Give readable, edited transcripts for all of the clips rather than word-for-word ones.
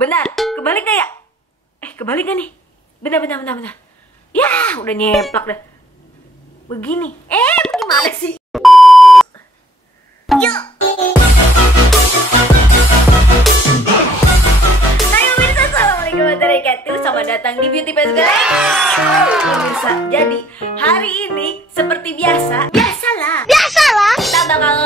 Bentar, kebalik gak ya? Kebalik gak nih? Bentar. Ya, udah nyeplak dah. Begini. Bagaimana sih? Yuk. Hai pemirsa, assalamualaikum warahmatullahi wabarakatuh. Selamat datang di Beauty Page guys. Pemirsa, jadi hari ini seperti biasalah kita bakal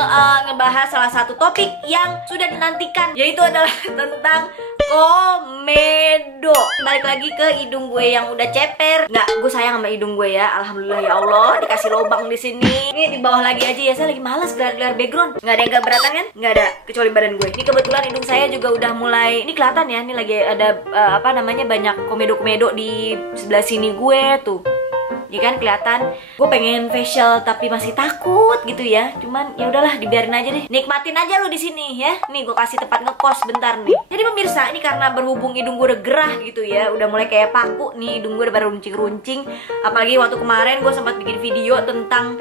ngebahas salah satu topik yang sudah dinantikan, yaitu adalah tentang komedo. Balik lagi ke hidung gue yang udah ceper. Nggak, gue sayang sama hidung gue ya. Alhamdulillah ya Allah, dikasih lubang di sini. Ini di bawah lagi aja ya. Saya lagi malas gelar-gelar background. Nggak ada yang keberatan kan? Nggak ada, kecuali badan gue. Ini kebetulan hidung saya juga udah mulai. Ini kelihatan ya. Ini lagi ada banyak komedo-komedo di sebelah sini gue tuh. Ya kan kelihatan. Gue pengen facial tapi masih takut gitu ya. Cuman ya udahlah, dibiarin aja deh. Nikmatin aja lu di sini ya. Nih gue kasih tempat ngekos bentar nih. Jadi pemirsa, ini karena berhubung hidung gue udah gerah gitu ya, udah mulai kayak paku nih, hidung gue udah baru runcing-runcing. Apalagi waktu kemarin gue sempat bikin video tentang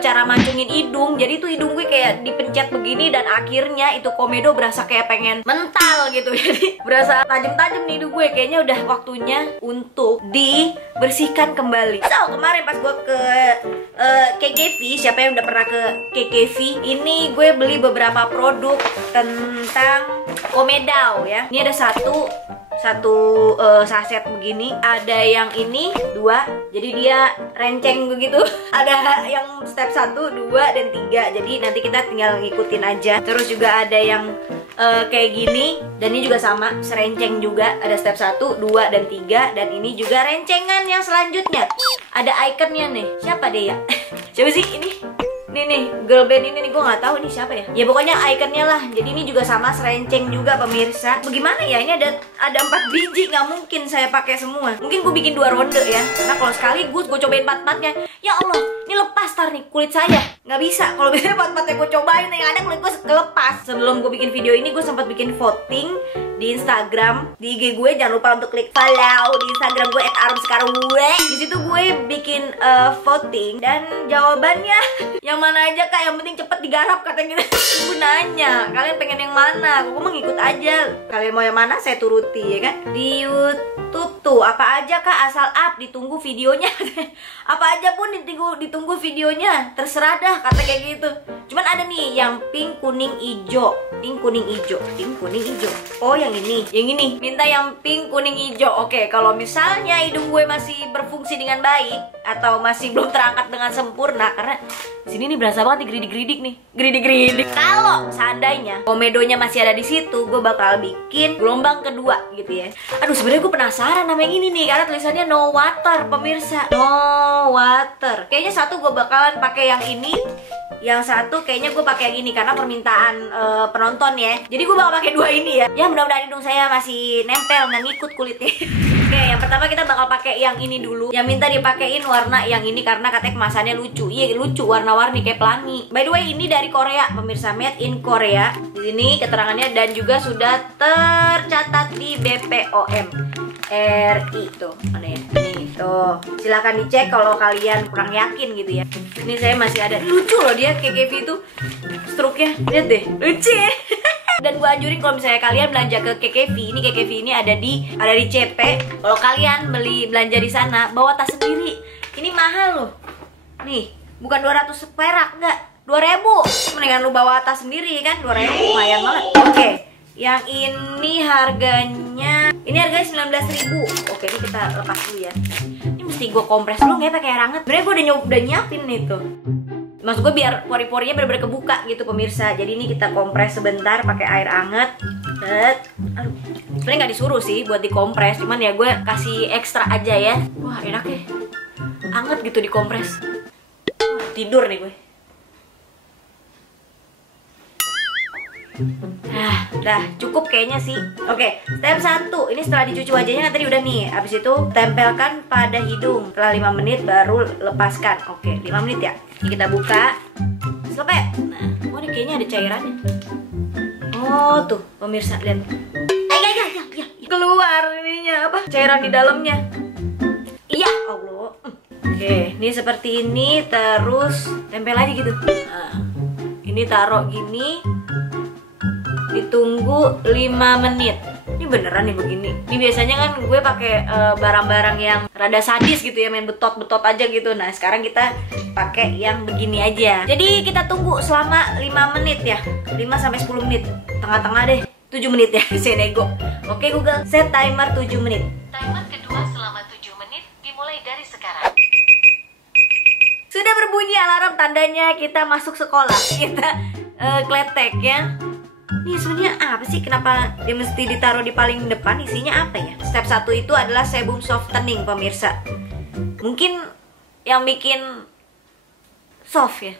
cara mancungin hidung. Jadi tuh hidung gue kayak dipencet begini dan akhirnya itu komedo berasa kayak pengen mental gitu. Jadi berasa tajam-tajam nih hidung gue. Kayaknya udah waktunya untuk dibersihkan kembali. So, kemarin pas gue ke KKV, siapa yang udah pernah ke KKV? Ini gue beli beberapa produk tentang komedau ya. Ini ada satu saset begini. Ada yang ini 2, jadi dia renceng begitu. Ada yang step 1, 2, dan 3. Jadi nanti kita tinggal ngikutin aja. Terus juga ada yang kayak gini, dan ini juga sama, serenceng juga. Ada step 1, 2, dan 3. Dan ini juga rencengan yang selanjutnya. Ada ikonnya nih. Siapa deh ya? Siapa sih ini? Nih, girl band ini nih, gue nggak tahu ini siapa ya. Ya pokoknya ikonnya lah. Jadi ini juga sama, serenceng juga pemirsa. Bagaimana ya? Ini ada 4 biji, nggak mungkin saya pakai semua. Mungkin gue bikin 2 ronde ya. Karena kalau sekaligus gue cobain 4-4-nya, ya Allah, ini lepas tar nih kulit saya. Nggak bisa. Kalau misalnya 4-4-nya gue cobain, yang ada kulit gue kelepas. Sebelum gue bikin video ini, gue sempat bikin voting di Instagram, di IG gue. Jangan lupa untuk klik follow di Instagram gue @arumsekaranggue. Di situ gue bikin voting dan jawabannya yang mana aja kak, yang penting cepet digarap katanya gitu. Gue nanya, kalian pengen yang mana? Gue mau ngikut aja. Kalian mau yang mana saya turuti ya kan. Di YouTube tuh apa aja kak, asal up, ditunggu videonya. Apa aja pun ditunggu videonya, terserah dah kata kayak gitu. Cuman ada nih yang pink kuning ijo. Pink kuning ijo. Oh yang ini minta yang pink kuning ijo. Oke, kalau misalnya hidung gue masih berfungsi dengan baik atau masih belum terangkat dengan sempurna, karena sini nih berasa banget nih geridik. Kalau seandainya komedonya masih ada di situ, gue bakal bikin gelombang kedua gitu ya. Aduh, sebenarnya gue penasaran nama yang ini nih, karena tulisannya no water pemirsa. No water. Kayaknya satu gue bakalan pakai yang ini, yang satu kayaknya gue pakai yang ini karena permintaan penonton ya. Jadi gue bakal pakai 2 ini ya. Ya mudah-mudahan hidung saya masih nempel, nggak ngikut kulitnya. Oke, yang pertama kita bakal pakai yang ini dulu. Yang minta dipakein warna yang ini karena katanya kemasannya lucu. Iya lucu, warna-warni kayak pelangi. By the way, ini dari Korea pemirsa, made in Korea. Di sini keterangannya dan juga sudah tercatat di BPOM RI tuh. Mana ya? Nih tuh. Silahkan dicek kalau kalian kurang yakin gitu ya. Ini saya masih ada. Lucu loh dia KKV itu. Struknya, lihat deh. Lucu ya. Dan gue anjurin kalau misalnya kalian belanja ke KKV, ini KKV ini ada di CP. Kalau kalian belanja di sana, bawa tas sendiri. Ini mahal loh. Nih, bukan 200 perak, enggak. 2.000. Mendingan lu bawa tas sendiri kan, 2.000 lumayan banget. Oke. Yang ini harganya 19.000. Oke, ini kita lepas dulu ya. Ini mesti gue kompres dulu nggak pakai air hangat. Sebenarnya gue udah nyiapin nih tuh. Maksud gue biar pori-porinya bener-bener kebuka gitu pemirsa. Jadi ini kita kompres sebentar pakai air hangat. Aduh, sebenarnya nggak disuruh sih buat dikompres, cuman ya gue kasih ekstra aja ya. Wah enak ya, hangat gitu dikompres. Tidur nih gue. Nah, dah cukup kayaknya sih. Oke, step 1. Ini setelah dicuci wajahnya tadi udah nih. Habis itu tempelkan pada hidung. Setelah 5 menit baru lepaskan. Oke, 5 menit ya. Ini kita buka. Selesai. Nah, oh ini kayaknya ada cairannya. Oh, tuh pemirsa lihat. Ya. Keluar ininya apa? Cairan di dalamnya. Iya, Allah. Oke, ini seperti ini terus tempel aja gitu. Nah, ini taruh gini. Ditunggu 5 menit. Ini beneran nih begini. Ini biasanya kan gue pakai barang-barang yang rada sadis gitu ya, main betot-betot aja gitu. Nah sekarang kita pakai yang begini aja. Jadi kita tunggu selama 5 menit ya, 5-10 menit. Tengah-tengah deh, 7 menit ya, saya nego. Oke Google, set timer 7 menit. Timer kedua selama 7 menit dimulai dari sekarang. Sudah berbunyi alarm, tandanya kita masuk sekolah. Kita kletek ya. Ini sebenarnya apa sih? Kenapa dia mesti ditaruh di paling depan? Isinya apa ya? Step 1 itu adalah sebum softening pemirsa. Mungkin yang bikin soft ya.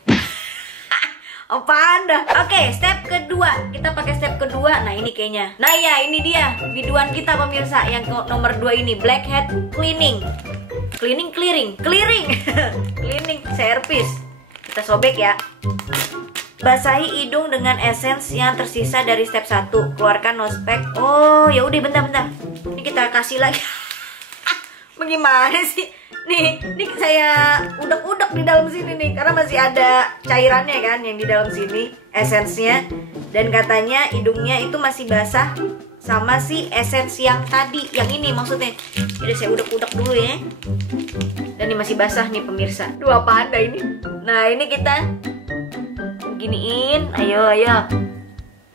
Apaan dah? Oke, step kedua. Kita pakai step kedua. Nah ini kayaknya. Nah ya ini dia biduan kita pemirsa. Yang nomor 2 ini, blackhead cleaning. Cleaning, clearing Cleaning service. Kita sobek ya. Basahi hidung dengan essence yang tersisa dari step 1. Keluarkan nose pack. Oh, ya udah bentar. Ini kita kasih lagi. Bagaimana sih? Nih saya udak-udak di dalam sini nih karena masih ada cairannya kan yang di dalam sini, essence-nya. Dan katanya hidungnya itu masih basah sama si essence yang tadi, yang ini maksudnya. Jadi saya udak-udak dulu ya. Dan ini masih basah nih pemirsa. Duh apaan dah ini? Nah, ini kita giniin, ayo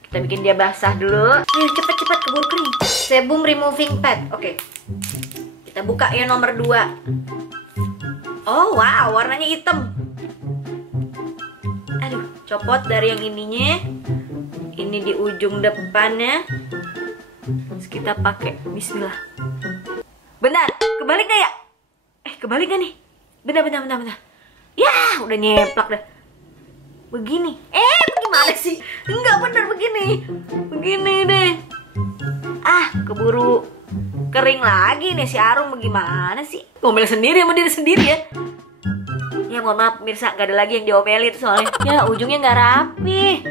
kita bikin dia basah dulu. Ayo cepat keburu kering. Sebum removing pad. Oke, kita buka ya nomor 2. Oh wow, warnanya hitam. Aduh, copot dari yang ininya. Ini di ujung depannya. Terus kita pakai bismillah. Bentar, kebalik gak ya? Kebalik gak nih? Bentar. Ya, udah nyeplak dah. Begini. Bagaimana sih? Enggak bener begini. Begini deh. Keburu kering lagi nih si Arum. Bagaimana sih? Ngomel sendiri sama diri sendiri ya. Ya mohon maaf pemirsa, gak ada lagi yang diomelin soalnya. Ya ujungnya gak rapi.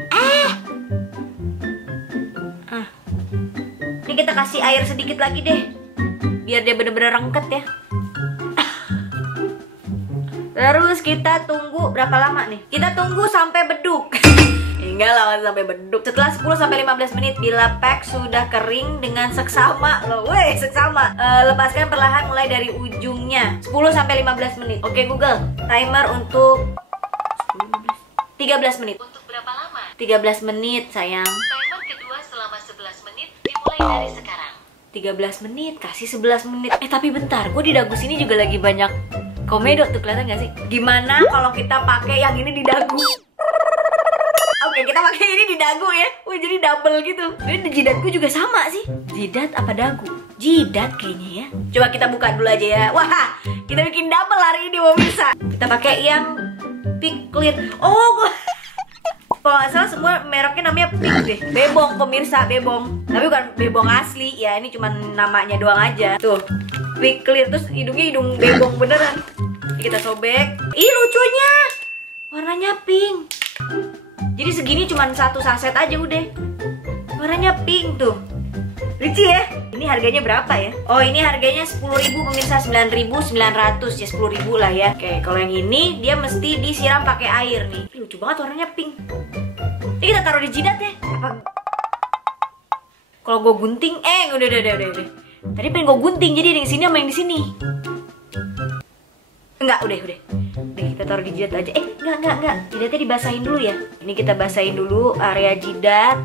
Ini kita kasih air sedikit lagi deh, biar dia bener-bener rengket ya. Terus kita tunggu berapa lama nih? Kita tunggu sampai beduk. Enggak lah sampai beduk. Setelah 10-15 menit bila pack sudah kering dengan seksama loh. Seksama. Lepaskan perlahan mulai dari ujungnya. 10-15 menit. Oke Google, timer untuk 13 menit. Untuk berapa lama? 13 menit sayang. Timer kedua selama 11 menit dimulai dari sekarang. 13 menit, kasih 11 menit. Tapi bentar, gue di dagu sini juga lagi banyak komedo tuh, kelihatan gak sih? Gimana kalau kita pakai yang ini di dagu? Oke, kita pakai ini di dagu ya. Wih, jadi double gitu. Ini di jidatku juga sama sih. Jidat apa dagu? Jidat kayaknya ya. Coba kita buka dulu aja ya. Wah, kita bikin double hari ini pemirsa. Kita pakai yang Pink Clear. Oh, kalau nggak salah semua mereknya namanya Pink deh. Bebong pemirsa, bebong. Tapi bukan bebong asli ya, ini cuma namanya doang aja. Tuh, Pink Clear, terus hidungnya hidung bebong beneran. Ini kita sobek. Ih lucunya, warnanya pink. Jadi segini cuma 1 saset aja udah. Warnanya pink tuh. Lucu ya. Ini harganya berapa ya? Oh ini harganya 10.000 pemirsa, 9.900 ya, 10.000 lah ya. Oke, kalau yang ini dia mesti disiram pakai air nih. Lucu banget warnanya pink. Ini kita taruh di jidat ya. Apa? Kalau gue gunting, udah. Tadi pengen gue gunting jadi yang di sini sama yang di sini. Enggak, udah. Kita taruh di jidat aja. Enggak. Jidatnya dibasahin dulu ya. Ini kita basahin dulu area jidat.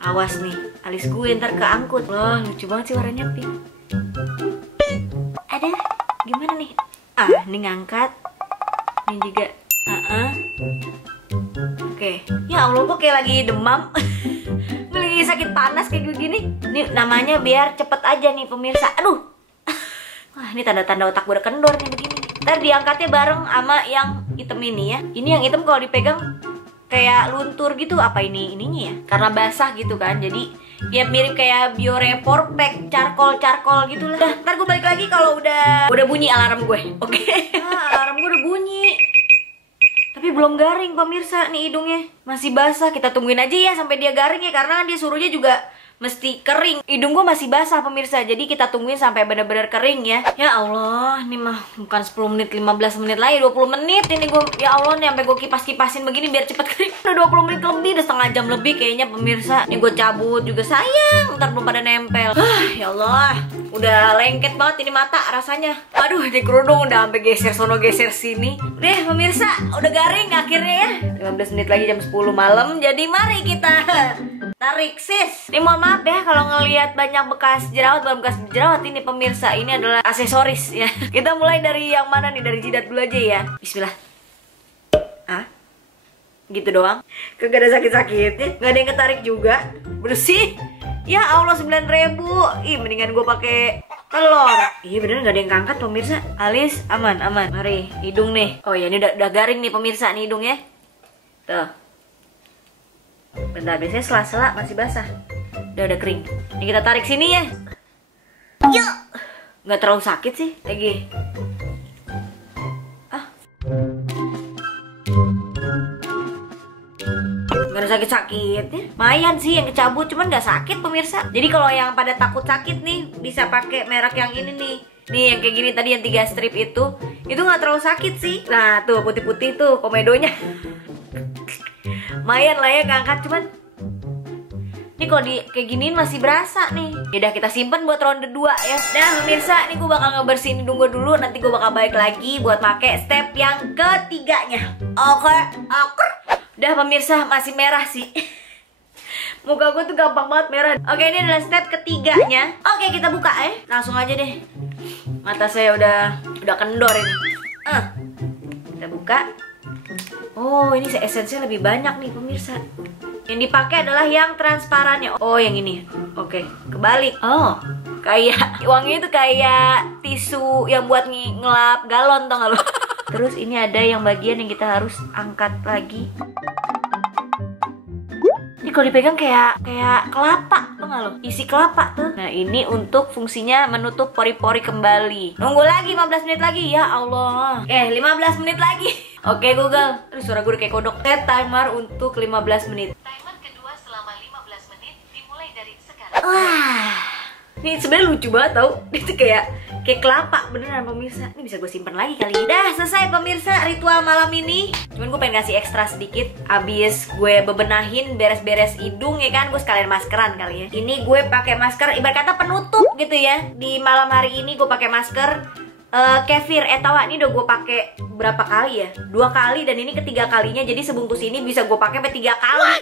Awas nih, alis gue ntar keangkut. Wah, lucu banget sih warnanya pink. Ada, gimana nih? Ini ngangkat. Ini juga. Oke. Ya Allah, kok kayak lagi demam. Gue lagi sakit panas kayak gini. Ini namanya biar cepet aja nih pemirsa. Aduh. Wah, ini tanda-tanda otak gue udah kendor nih begini. Ntar diangkatnya bareng sama yang hitam ini ya. Ini yang hitam kalau dipegang kayak luntur gitu. Apa ini ininya ya? Karena basah gitu kan. Jadi ya mirip kayak Biorepor pack charcoal gitu lah. Ntar gue balik lagi kalau udah bunyi alarm gue. Oke. Alarm gue udah bunyi. Tapi belum garing pemirsa nih hidungnya. Masih basah. Kita tungguin aja ya sampai dia garing ya, karena dia suruhnya juga mesti kering. Hidung gue masih basah pemirsa, jadi kita tungguin sampai bener-bener kering ya. Ya Allah, ini mah bukan 10 menit, 15 menit lagi, 20 menit ini gue. Ya Allah, nih sampai gue kipas-kipasin begini biar cepet kering. Udah 20 menit lebih, udah setengah jam lebih kayaknya pemirsa. Ini gue cabut juga sayang, ntar belum pada nempel. Ya Allah, udah lengket banget ini mata rasanya. Aduh, di kerudung udah sampai geser sono geser sini. Deh pemirsa, udah garing akhirnya ya. 15 menit lagi jam 10 malam. Jadi mari kita tarik sis. Ini mohon maaf ya kalau ngelihat banyak bekas jerawat. Bukan bekas jerawat ini pemirsa, ini adalah aksesoris ya. Kita mulai dari yang mana nih? Dari jidat dulu aja ya. Bismillah. Ah, gitu doang. Kagak ada sakit-sakitnya. Gak ada yang ketarik juga. Bersih. Ya Allah, 9.000. Ih, mendingan gue pakai telur. Iya bener, gak ada yang ngangkat pemirsa. Alis aman. Mari, hidung nih. Oh ya, ini udah garing nih pemirsa nih hidungnya. Tuh. Bentar, biasanya sela-sela masih basah. Udah kering. Ini kita tarik sini ya. Yuk. Nggak terlalu sakit sih. Lagi. Nggak ada sakit-sakitnya. Lumayan sih yang kecabut, cuman nggak sakit pemirsa. Jadi kalau yang pada takut sakit nih, bisa pakai merek yang ini nih. Nih yang kayak gini tadi yang 3 strip itu nggak terlalu sakit sih. Nah tuh putih-putih tuh komedonya. Lumayan lah ya ngangkat, cuman ini kalau di kayak giniin masih berasa nih. Yaudah kita simpen buat ronde 2 ya. Nah pemirsa, ini gue bakal ngebersihin hidung gue dulu. Nanti gue bakal balik lagi buat pakai step yang ketiganya. Oke. Udah pemirsa, masih merah sih. Muka gue tuh gampang banget merah. Oke, ini adalah step ketiganya. Oke, kita buka ya. Langsung aja deh. Mata saya udah kendor ini. Kita buka. Oh, ini esensinya lebih banyak nih pemirsa. Yang dipakai adalah yang transparannya. Oh, yang ini. Oke, kebalik. Oh, kayak wanginya itu kayak tisu yang buat ngelap galon, tau gak lo? Terus ini ada yang bagian yang kita harus angkat lagi. Ini kalau dipegang kayak kelapa, tau gak lo? Isi kelapa tuh. Nah, ini untuk fungsinya menutup pori-pori kembali. Nunggu lagi 15 menit lagi, ya Allah. 15 menit lagi. Oke Google, aduh suara gue udah kayak kodok. Set timer untuk 15 menit. Timer kedua selama 15 menit dimulai dari sekarang. Wah, ini sebenarnya lucu banget tau. Itu kayak kelapa beneran pemirsa. Ini bisa gue simpen lagi kali. Dah selesai pemirsa ritual malam ini. Cuman gue pengen kasih ekstra sedikit. Abis gue bebenahin beres-beres hidung ya kan, gue sekalian maskeran kali ya. Ini gue pakai masker ibarat kata penutup gitu ya. Di malam hari ini gue pakai masker kefir etawa. Ini udah gue pakai berapa kali ya? 2 kali, dan ini ketiga kalinya. Jadi sebungkus ini bisa gue pakai sampai 3 kali.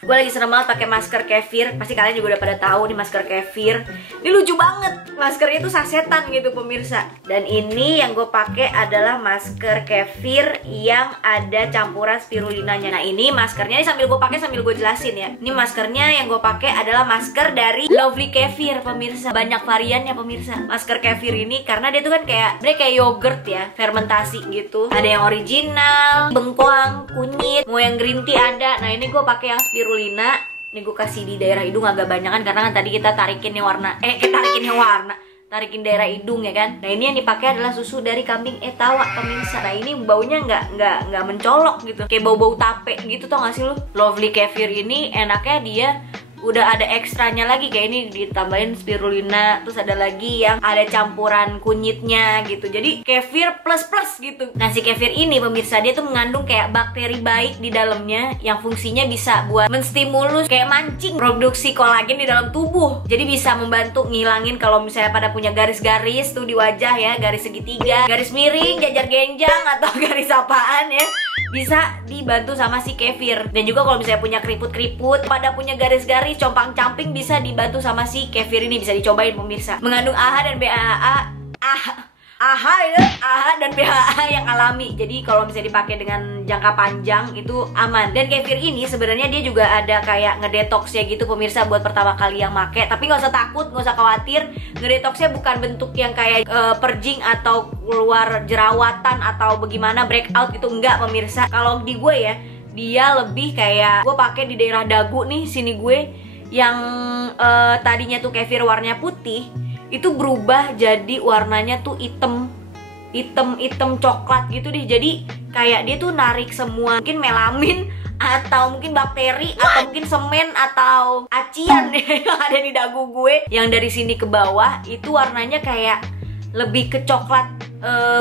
Gue lagi seneng banget pakai masker kefir. Pasti kalian juga udah pada tahu nih masker kefir. Ini lucu banget. Maskernya tuh sasetan gitu pemirsa. Dan ini yang gue pakai adalah masker kefir yang ada campuran spirulinanya. Nah ini maskernya, ini sambil gue pakai sambil gue jelasin ya. Ini maskernya yang gue pakai adalah masker dari Lovely Kefir pemirsa. Banyak variannya pemirsa. Masker kefir ini karena dia tuh kan kayak yogurt ya, fermentasi gitu. Ada yang original, bengkoang, kunyit, mau yang green tea ada. Nah ini gue pakai yang spirulina. Ini gue kasih di daerah hidung agak banyakan karena kan tadi kita tarikin daerah hidung ya kan. Nah ini yang dipakai adalah susu dari kambing etawa pemirsa. Nah ini baunya nggak mencolok gitu, kayak bau-bau tape gitu, tau gak sih lu? Lovely Kefir ini enaknya dia udah ada ekstranya lagi, kayak ini ditambahin spirulina, terus ada lagi yang ada campuran kunyitnya gitu. Jadi kefir plus gitu. Nah si kefir ini pemirsa, dia tuh mengandung kayak bakteri baik di dalamnya yang fungsinya bisa buat menstimulus kayak mancing produksi kolagen di dalam tubuh. Jadi bisa membantu ngilangin kalau misalnya pada punya garis-garis tuh di wajah ya, garis segitiga, garis miring, jajar genjang atau garis apaan ya, bisa dibantu sama si kefir. Dan juga kalau misalnya punya keriput-keriput, pada punya garis-garis, compang-camping, bisa dibantu sama si kefir ini. Bisa dicobain pemirsa. Mengandung AHA dan BHA. AHA dan BHA yang alami. Jadi kalau misalnya dipakai dengan jangka panjang itu aman. Dan kefir ini sebenarnya dia juga ada kayak ngedetoksnya gitu pemirsa buat pertama kali yang make. Tapi nggak usah takut, nggak usah khawatir. Ngedetoksnya bukan bentuk yang kayak purging atau keluar jerawatan atau bagaimana breakout gitu, enggak pemirsa. Kalau di gue ya, dia lebih kayak gue pakai di daerah dagu nih, sini gue yang tadinya tuh kefir warnanya putih, itu berubah jadi warnanya tuh hitam coklat gitu deh. Jadi kayak dia tuh narik semua mungkin melamin atau mungkin bakteri, atau mungkin semen, atau acian yang ada di dagu gue. Yang dari sini ke bawah itu warnanya kayak lebih ke coklat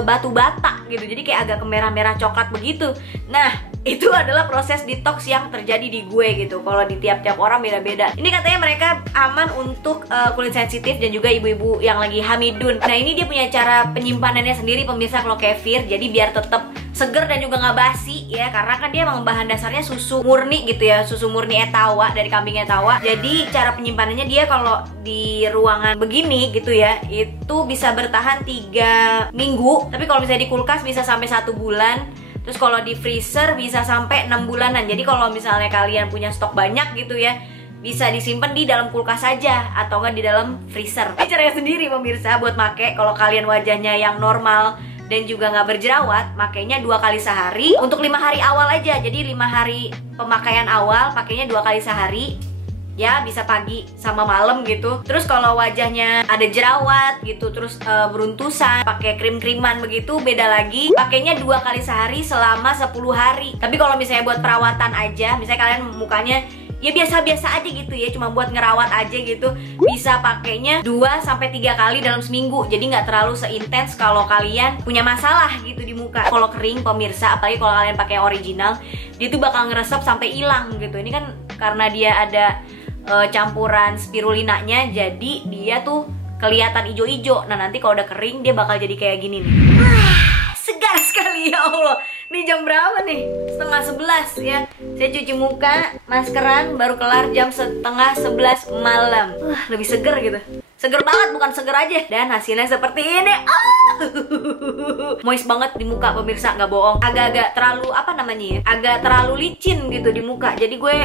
batu bata gitu, jadi kayak agak kemerah-merah coklat begitu. Nah, itu adalah proses detox yang terjadi di gue gitu. Kalau di tiap-tiap orang beda-beda. Ini katanya mereka aman untuk kulit sensitif dan juga ibu-ibu yang lagi hamidun. Nah, ini dia punya cara penyimpanannya sendiri pemirsa kalau kefir, jadi biar tetap seger dan juga nggak basi ya, karena kan dia emang bahan dasarnya susu murni gitu ya, susu murni Etawa dari kambing Etawa. Jadi cara penyimpanannya dia kalau di ruangan begini gitu ya, itu bisa bertahan 3 minggu, tapi kalau misalnya di kulkas bisa sampai 1 bulan. Terus kalau di freezer bisa sampai 6 bulanan. Jadi kalau misalnya kalian punya stok banyak gitu ya, bisa disimpan di dalam kulkas saja atau enggak di dalam freezer. Ini caranya sendiri pemirsa buat make. Kalau kalian wajahnya yang normal dan juga nggak berjerawat, makainya 2 kali sehari untuk 5 hari awal aja. Jadi 5 hari pemakaian awal pakainya 2 kali sehari. Ya, bisa pagi sama malam gitu. Terus kalau wajahnya ada jerawat gitu, terus beruntusan, pakai krim-kriman begitu, beda lagi. Pakainya 2 kali sehari selama 10 hari. Tapi kalau misalnya buat perawatan aja, misalnya kalian mukanya ya biasa-biasa aja gitu ya, cuma buat ngerawat aja gitu, bisa pakainya 2-3 kali dalam seminggu. Jadi nggak terlalu seintens kalau kalian punya masalah gitu di muka. Kalau kering pemirsa, apalagi kalau kalian pakai original, dia tuh bakal ngeresep sampai hilang gitu. Ini kan karena dia ada campuran spirulinanya, jadi dia tuh kelihatan ijo-ijo. Nah, nanti kalau udah kering dia bakal jadi kayak gini nih. Segar sekali ya Allah. Nih jam berapa nih? 10:30 ya. Saya cuci muka, maskeran, baru kelar jam 10:30 malam. Lebih seger gitu. Seger banget, bukan seger aja. Dan hasilnya seperti ini. Moist banget di muka pemirsa, nggak bohong. Agak-agak terlalu apa namanya ya? Agak terlalu licin gitu di muka. Jadi gue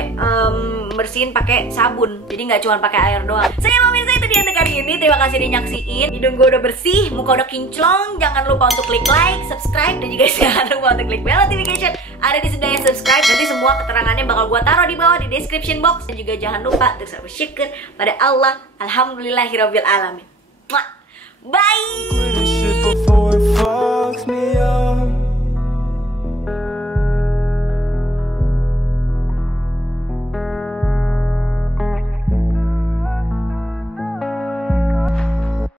bersihin pakai sabun. Jadi nggak cuma pakai air doang. Saya pemirsa, itu dia untuk kali ini. Terima kasih udah nyaksiin. Hidung gue udah bersih, muka udah kinclong. Jangan lupa untuk klik like, subscribe, dan juga jangan lupa untuk klik bell notification. Ada di sebelah yang subscribe. Nanti semua keterangannya bakal gue taruh di bawah di description box. Dan juga jangan lupa untuk bersyukur pada Allah. Alhamdulillahirabbil alamin. Bye.